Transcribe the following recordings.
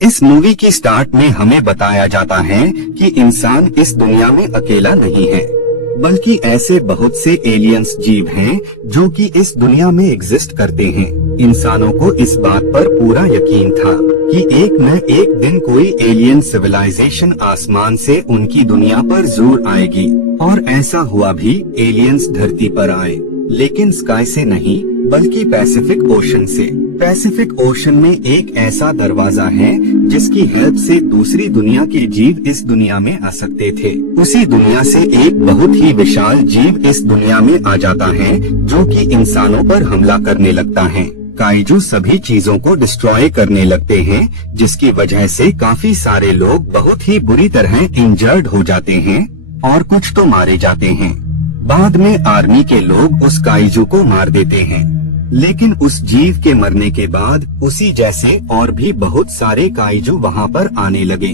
इस मूवी की स्टार्ट में हमें बताया जाता है कि इंसान इस दुनिया में अकेला नहीं है, बल्कि ऐसे बहुत से एलियंस जीव हैं जो कि इस दुनिया में एग्जिस्ट करते हैं। इंसानों को इस बात पर पूरा यकीन था कि एक न एक दिन कोई एलियन सिविलाइजेशन आसमान से उनकी दुनिया पर जरूर आएगी, और ऐसा हुआ भी। एलियंस धरती पर आए, लेकिन स्काई से नहीं बल्कि पैसिफिक ओशन से। पैसिफिक ओशन में एक ऐसा दरवाजा है जिसकी हेल्प से दूसरी दुनिया के जीव इस दुनिया में आ सकते थे। उसी दुनिया से एक बहुत ही विशाल जीव इस दुनिया में आ जाता है जो कि इंसानों पर हमला करने लगता है। काइजू सभी चीजों को डिस्ट्रॉय करने लगते हैं, जिसकी वजह से काफी सारे लोग बहुत ही बुरी तरह इंजर्ड हो जाते हैं और कुछ तो मारे जाते हैं। बाद में आर्मी के लोग उस काइजू को मार देते हैं, लेकिन उस जीव के मरने के बाद उसी जैसे और भी बहुत सारे काइजू वहाँ पर आने लगे,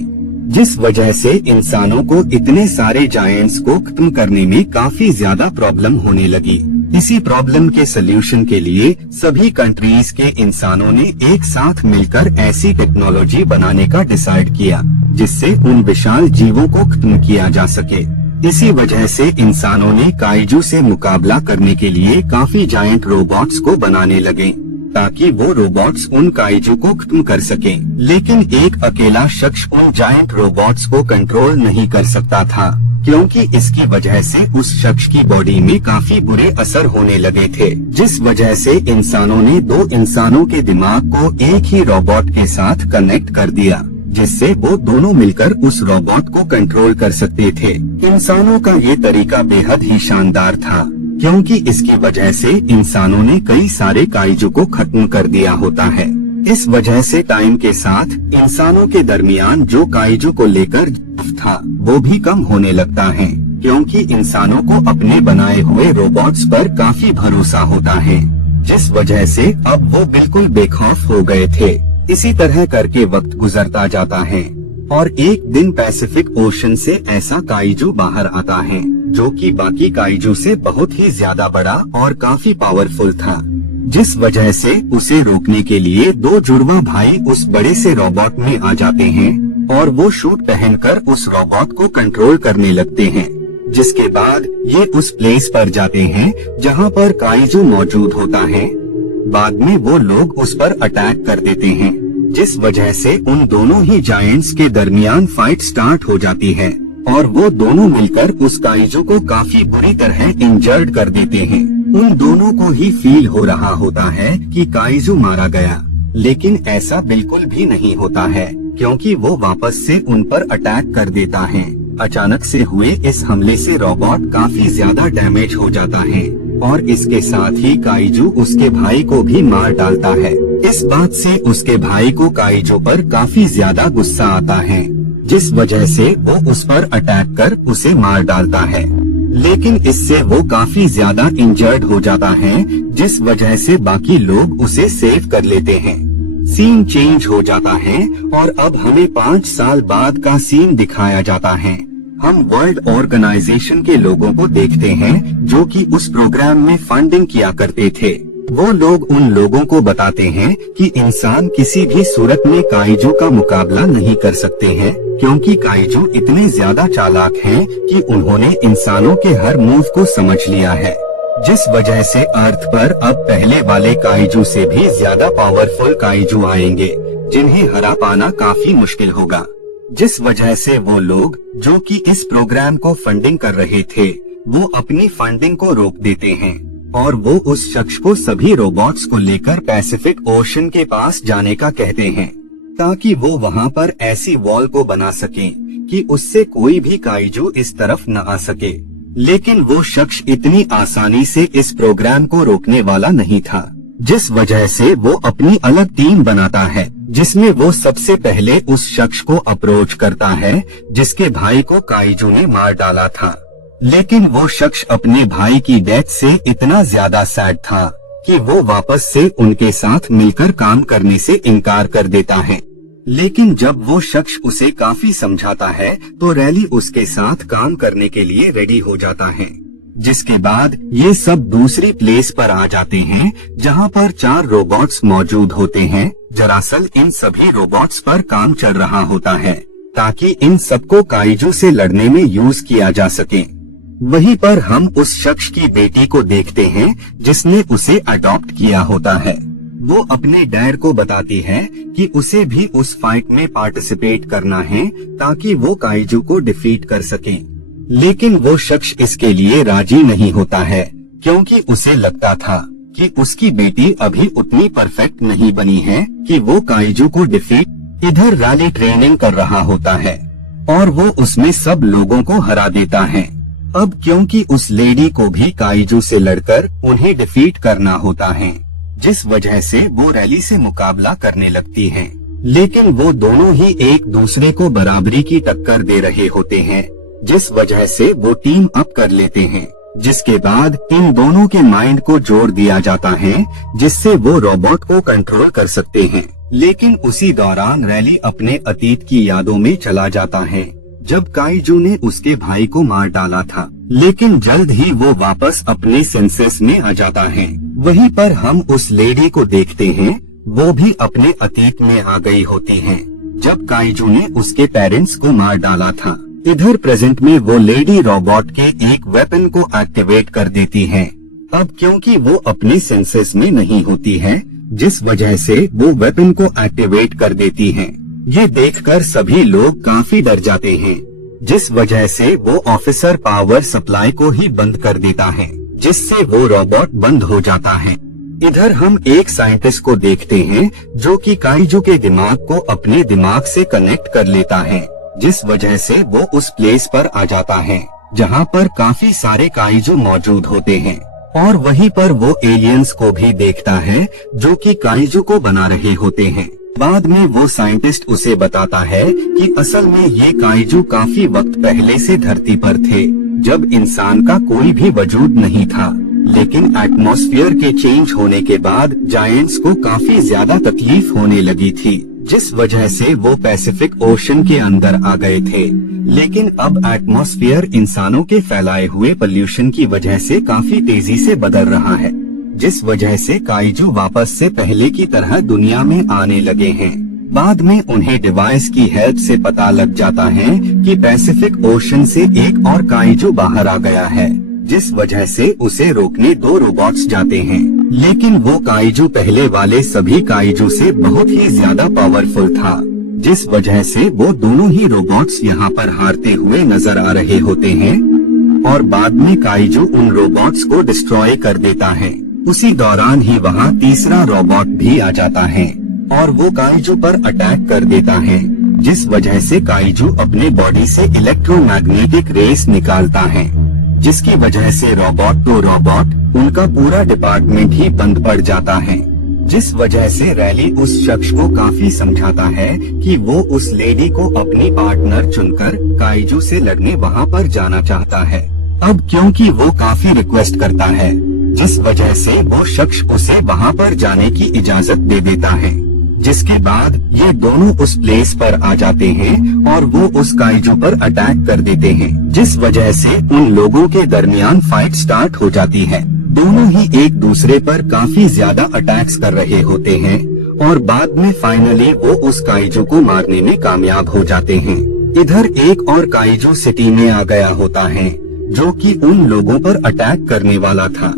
जिस वजह से इंसानों को इतने सारे जायंट्स को खत्म करने में काफी ज्यादा प्रॉब्लम होने लगी। इसी प्रॉब्लम के सल्यूशन के लिए सभी कंट्रीज के इंसानों ने एक साथ मिलकर ऐसी टेक्नोलॉजी बनाने का डिसाइड किया जिससे उन विशाल जीवों को खत्म किया जा सके। इसी वजह से इंसानों ने काइजू से मुकाबला करने के लिए काफी जायंट रोबोट्स को बनाने लगे ताकि वो रोबोट्स उन काइजू को खत्म कर सकें। लेकिन एक अकेला शख्स उन जायंट रोबोट्स को कंट्रोल नहीं कर सकता था, क्योंकि इसकी वजह से उस शख्स की बॉडी में काफी बुरे असर होने लगे थे, जिस वजह से इंसानों ने दो इंसानों के दिमाग को एक ही रोबोट के साथ कनेक्ट कर दिया, जिससे वो दोनों मिलकर उस रोबोट को कंट्रोल कर सकते थे। इंसानों का ये तरीका बेहद ही शानदार था, क्योंकि इसकी वजह से इंसानों ने कई सारे काइजू को खत्म कर दिया होता है। इस वजह से टाइम के साथ इंसानों के दरमियान जो काइजू को लेकर था वो भी कम होने लगता है, क्योंकि इंसानों को अपने बनाए हुए रोबोट्स पर काफी भरोसा होता है, जिस वजह से अब वो बिल्कुल बेखौफ हो गए थे। इसी तरह करके वक्त गुजरता जाता है और एक दिन पैसिफिक ओशन से ऐसा काइजू बाहर आता है जो कि बाकी काइजू से बहुत ही ज्यादा बड़ा और काफी पावरफुल था, जिस वजह से उसे रोकने के लिए दो जुड़वा भाई उस बड़े से रोबोट में आ जाते हैं और वो शूट पहनकर उस रोबोट को कंट्रोल करने लगते हैं। जिसके बाद ये उस प्लेस पर जाते हैं जहाँ पर काइजू मौजूद होता है। बाद में वो लोग उस पर अटैक कर देते हैं, जिस वजह से उन दोनों ही जायंट्स के दरमियान फाइट स्टार्ट हो जाती है और वो दोनों मिलकर उस काइजू को काफी बुरी तरह इंजर्ड कर देते हैं। उन दोनों को ही फील हो रहा होता है कि काइजू मारा गया, लेकिन ऐसा बिल्कुल भी नहीं होता है, क्योंकि वो वापस से उन पर अटैक कर देता है। अचानक से हुए इस हमले से रोबोट काफी ज्यादा डैमेज हो जाता है और इसके साथ ही काइजू उसके भाई को भी मार डालता है। इस बात से उसके भाई को काइजू पर काफी ज्यादा गुस्सा आता है, जिस वजह से वो उस पर अटैक कर उसे मार डालता है, लेकिन इससे वो काफी ज्यादा इंजर्ड हो जाता है, जिस वजह से बाकी लोग उसे सेव कर लेते हैं। सीन चेंज हो जाता है और अब हमें 5 साल बाद का सीन दिखाया जाता है। हम वर्ल्ड ऑर्गेनाइजेशन के लोगों को देखते हैं जो कि उस प्रोग्राम में फंडिंग किया करते थे। वो लोग उन लोगों को बताते हैं कि इंसान किसी भी सूरत में काइजू का मुकाबला नहीं कर सकते हैं, क्योंकि काइजू इतने ज्यादा चालाक हैं कि उन्होंने इंसानों के हर मूव को समझ लिया है, जिस वजह से अर्थ पर अब पहले वाले काइजू से भी ज्यादा पावरफुल काइजू आएंगे, जिन्हें हरा पाना काफी मुश्किल होगा। जिस वजह से वो लोग जो कि इस प्रोग्राम को फंडिंग कर रहे थे, वो अपनी फंडिंग को रोक देते हैं और वो उस शख्स को सभी रोबोट्स को लेकर पैसिफिक ओशन के पास जाने का कहते हैं, ताकि वो वहाँ पर ऐसी वॉल को बना सके कि उससे कोई भी काइजू इस तरफ न आ सके। लेकिन वो शख्स इतनी आसानी से इस प्रोग्राम को रोकने वाला नहीं था, जिस वजह से वो अपनी अलग टीम बनाता है, जिसमें वो सबसे पहले उस शख्स को अप्रोच करता है जिसके भाई को काइजू ने मार डाला था। लेकिन वो शख्स अपने भाई की डेथ से इतना ज्यादा सैड था कि वो वापस से उनके साथ मिलकर काम करने से इनकार कर देता है। लेकिन जब वो शख्स उसे काफी समझाता है तो रैली उसके साथ काम करने के लिए रेडी हो जाता है। जिसके बाद ये सब दूसरी प्लेस पर आ जाते हैं जहाँ पर 4 रोबोट्स मौजूद होते हैं। दरअसल इन सभी रोबोट्स पर काम चल रहा होता है ताकि इन सबको काइजू से लड़ने में यूज किया जा सके। वहीं पर हम उस शख्स की बेटी को देखते हैं जिसने उसे अडॉप्ट किया होता है। वो अपने डैड को बताती है कि उसे भी उस फाइट में पार्टिसिपेट करना है ताकि वो काइजू को डिफीट कर सके। लेकिन वो शख्स इसके लिए राजी नहीं होता है क्योंकि उसे लगता था कि उसकी बेटी अभी उतनी परफेक्ट नहीं बनी है कि वो काइजू को डिफीट। इधर रैली ट्रेनिंग कर रहा होता है और वो उसमें सब लोगों को हरा देता है। अब क्योंकि उस लेडी को भी काइजू से लड़कर उन्हें डिफीट करना होता है, जिस वजह से वो रैली से मुकाबला करने लगती हैं। लेकिन वो दोनों ही एक दूसरे को बराबरी की टक्कर दे रहे होते हैं, जिस वजह से वो टीम अप कर लेते हैं। जिसके बाद इन दोनों के माइंड को जोड़ दिया जाता है जिससे वो रोबोट को कंट्रोल कर सकते हैं। लेकिन उसी दौरान रैली अपने अतीत की यादों में चला जाता है जब काइजू ने उसके भाई को मार डाला था। लेकिन जल्द ही वो वापस अपने सेंसेस में आ जाता है। वहीं पर हम उस लेडी को देखते हैं, वो भी अपने अतीत में आ गई होती है जब काइजू ने उसके पेरेंट्स को मार डाला था। इधर प्रेजेंट में वो लेडी रोबोट के एक वेपन को एक्टिवेट कर देती है। अब क्योंकि वो अपने सेंसेस में नहीं होती है, जिस वजह से वो वेपन को एक्टिवेट कर देती है। ये देखकर सभी लोग काफी डर जाते हैं, जिस वजह से वो ऑफिसर पावर सप्लाई को ही बंद कर देता है, जिससे वो रोबोट बंद हो जाता है। इधर हम एक साइंटिस्ट को देखते हैं जो कि काइजू के दिमाग को अपने दिमाग से कनेक्ट कर लेता है, जिस वजह से वो उस प्लेस पर आ जाता है जहाँ पर काफी सारे काइजू मौजूद होते हैं। और वहीं पर वो एलियंस को भी देखता है जो कि काइजू को बना रहे होते हैं। बाद में वो साइंटिस्ट उसे बताता है कि असल में ये काइजू काफी वक्त पहले से धरती पर थे, जब इंसान का कोई भी वजूद नहीं था। लेकिन एटमॉस्फेयर के चेंज होने के बाद जायंट्स को काफी ज्यादा तकलीफ होने लगी थी, जिस वजह से वो पैसिफिक ओशन के अंदर आ गए थे। लेकिन अब एटमॉस्फेयर इंसानों के फैलाए हुए पोल्यूशन की वजह से काफी तेजी से बदल रहा है, जिस वजह से काइजू वापस से पहले की तरह दुनिया में आने लगे हैं। बाद में उन्हें डिवाइस की हेल्प से पता लग जाता है कि पैसिफिक ओशन से एक और काइजू बाहर आ गया है, जिस वजह से उसे रोकने 2 रोबोट्स जाते हैं। लेकिन वो काइजू पहले वाले सभी काइजू से बहुत ही ज्यादा पावरफुल था, जिस वजह से वो दोनों ही रोबोट्स यहाँ पर हारते हुए नजर आ रहे होते हैं। और बाद में काइजू उन रोबोट्स को डिस्ट्रॉय कर देता है। उसी दौरान ही वहाँ तीसरा रोबोट भी आ जाता है और वो काइजू पर अटैक कर देता है, जिस वजह से काइजू अपने बॉडी से इलेक्ट्रोमैग्नेटिक रेस निकालता है, जिसकी वजह से रोबोट टू रोबोट उनका पूरा डिपार्टमेंट ही बंद पड़ जाता है। जिस वजह से रैली उस शख्स को काफी समझाता है कि वो उस लेडी को अपनी पार्टनर चुनकर काइजू से लड़ने वहाँ पर जाना चाहता है। अब क्योंकि वो काफी रिक्वेस्ट करता है, जिस वजह से वो शख्स उसे वहाँ पर जाने की इजाजत दे देता है। जिसके बाद ये दोनों उस प्लेस पर आ जाते हैं और वो उस काइजू पर अटैक कर देते हैं, जिस वजह से उन लोगों के दरमियान फाइट स्टार्ट हो जाती है। दोनों ही एक दूसरे पर काफी ज्यादा अटैक्स कर रहे होते हैं और बाद में फाइनली वो उस काइजू को मारने में कामयाब हो जाते हैं। इधर एक और काइजू सिटी में आ गया होता है जो कि उन लोगों पर अटैक करने वाला था।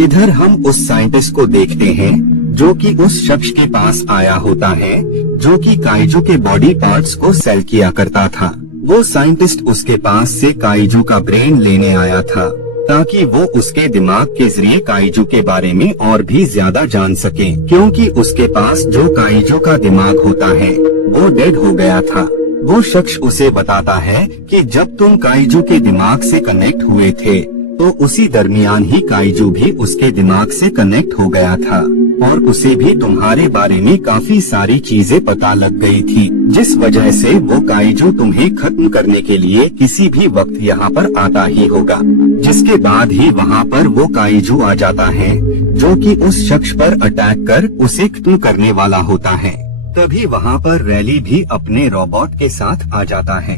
इधर हम उस साइंटिस्ट को देखते हैं जो कि उस शख्स के पास आया होता है जो कि काइजू के बॉडी पार्ट्स को सेल किया करता था। वो साइंटिस्ट उसके पास से काइजू का ब्रेन लेने आया था ताकि वो उसके दिमाग के जरिए काइजू के बारे में और भी ज्यादा जान सके, क्योंकि उसके पास जो काइजू का दिमाग होता है वो डेड हो गया था। वो शख्स उसे बताता है कि जब तुम काइजू के दिमाग से कनेक्ट हुए थे तो उसी दरमियान ही काइजू भी उसके दिमाग से कनेक्ट हो गया था और उसे भी तुम्हारे बारे में काफी सारी चीजें पता लग गई थी, जिस वजह से वो काइजू तुम्हें खत्म करने के लिए किसी भी वक्त यहाँ पर आता ही होगा। जिसके बाद ही वहाँ पर वो काइजू आ जाता है जो कि उस शख्स पर अटैक कर उसे खत्म करने वाला होता है। तभी वहाँ पर रैली भी अपने रोबोट के साथ आ जाता है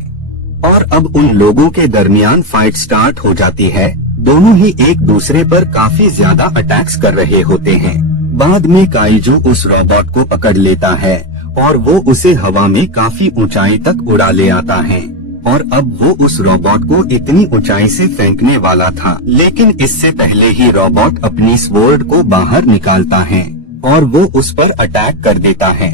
और अब उन लोगों के दरमियान फाइट स्टार्ट हो जाती है। दोनों ही एक दूसरे पर काफी ज्यादा अटैक्स कर रहे होते हैं। बाद में काइजू उस रोबोट को पकड़ लेता है और वो उसे हवा में काफी ऊंचाई तक उड़ा ले आता है। और अब वो उस रोबोट को इतनी ऊंचाई से फेंकने वाला था, लेकिन इससे पहले ही रोबोट अपनी स्वॉर्ड को बाहर निकालता है और वो उस पर अटैक कर देता है,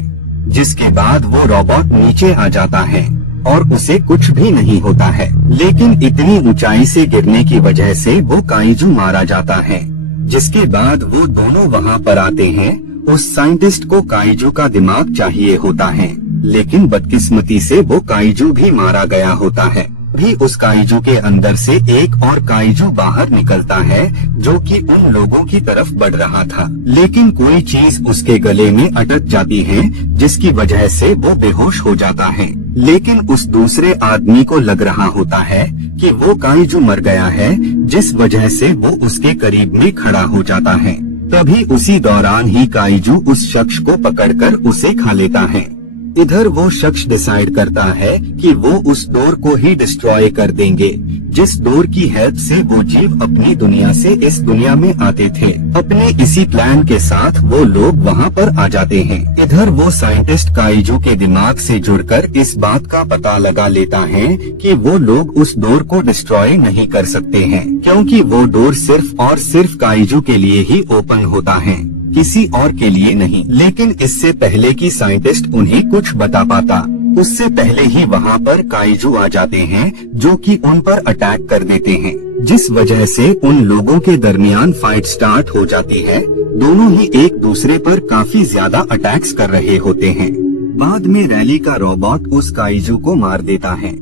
जिसके बाद वो रोबोट नीचे आ जाता है और उसे कुछ भी नहीं होता है। लेकिन इतनी ऊंचाई से गिरने की वजह से वो काइजू मारा जाता है, जिसके बाद वो दोनों वहाँ पर आते हैं। उस साइंटिस्ट को काइजू का दिमाग चाहिए होता है, लेकिन बदकिस्मती से वो काइजू भी मारा गया होता है। भी उस काइजू के अंदर से एक और काइजू बाहर निकलता है, जो कि उन लोगों की तरफ बढ़ रहा था, लेकिन कोई चीज उसके गले में अटक जाती है, जिसकी वजह से वो बेहोश हो जाता है। लेकिन उस दूसरे आदमी को लग रहा होता है कि वो काइजू मर गया है, जिस वजह से वो उसके करीब में खड़ा हो जाता है। तभी उसी दौरान ही काइजू उस शख्स को पकड़कर उसे खा लेता है। इधर वो शख्स डिसाइड करता है कि वो उस डोर को ही डिस्ट्रॉय कर देंगे, जिस डोर की हेल्प से वो जीव अपनी दुनिया से इस दुनिया में आते थे। अपने इसी प्लान के साथ वो लोग वहाँ पर आ जाते हैं। इधर वो साइंटिस्ट काइजू के दिमाग से जुड़कर इस बात का पता लगा लेता है कि वो लोग उस डोर को डिस्ट्रॉय नहीं कर सकते हैं, क्योंकि वो डोर सिर्फ और सिर्फ काइजू के लिए ही ओपन होता है, किसी और के लिए नहीं। लेकिन इससे पहले कि साइंटिस्ट उन्हें कुछ बता पाता, उससे पहले ही वहाँ पर काइजू आ जाते हैं, जो कि उन पर अटैक कर देते हैं, जिस वजह से उन लोगों के दरमियान फाइट स्टार्ट हो जाती है। दोनों ही एक दूसरे पर काफी ज्यादा अटैक्स कर रहे होते हैं। बाद में रैली का रोबोट उस काइजू को मार देता है।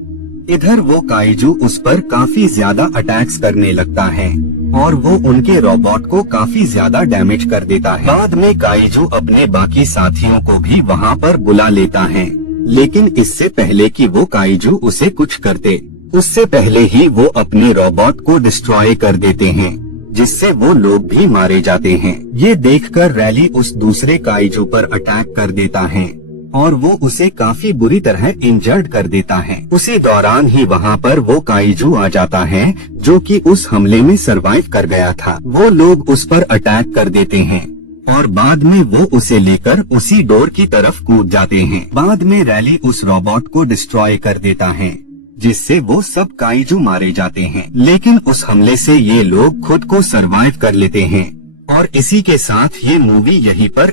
इधर वो काइजू उस पर काफी ज्यादा अटैक्स करने लगता है और वो उनके रोबोट को काफी ज्यादा डैमेज कर देता है। बाद में काइजू अपने बाकी साथियों को भी वहाँ पर बुला लेता है, लेकिन इससे पहले कि वो काइजू उसे कुछ करते, उससे पहले ही वो अपने रोबोट को डिस्ट्रॉय कर देते हैं, जिससे वो लोग भी मारे जाते हैं। ये देखकर रैली उस दूसरे काइजू पर अटैक कर देता है और वो उसे काफी बुरी तरह इंजर्ड कर देता है। उसी दौरान ही वहाँ पर वो काइजू आ जाता है, जो कि उस हमले में सरवाइव कर गया था। वो लोग उस पर अटैक कर देते हैं और बाद में वो उसे लेकर उसी डोर की तरफ कूद जाते हैं। बाद में रैली उस रोबोट को डिस्ट्रॉय कर देता है, जिससे वो सब काइजू मारे जाते हैं। लेकिन उस हमले से ये लोग खुद को सरवाइव कर लेते हैं और इसी के साथ ये मूवी यहीं पर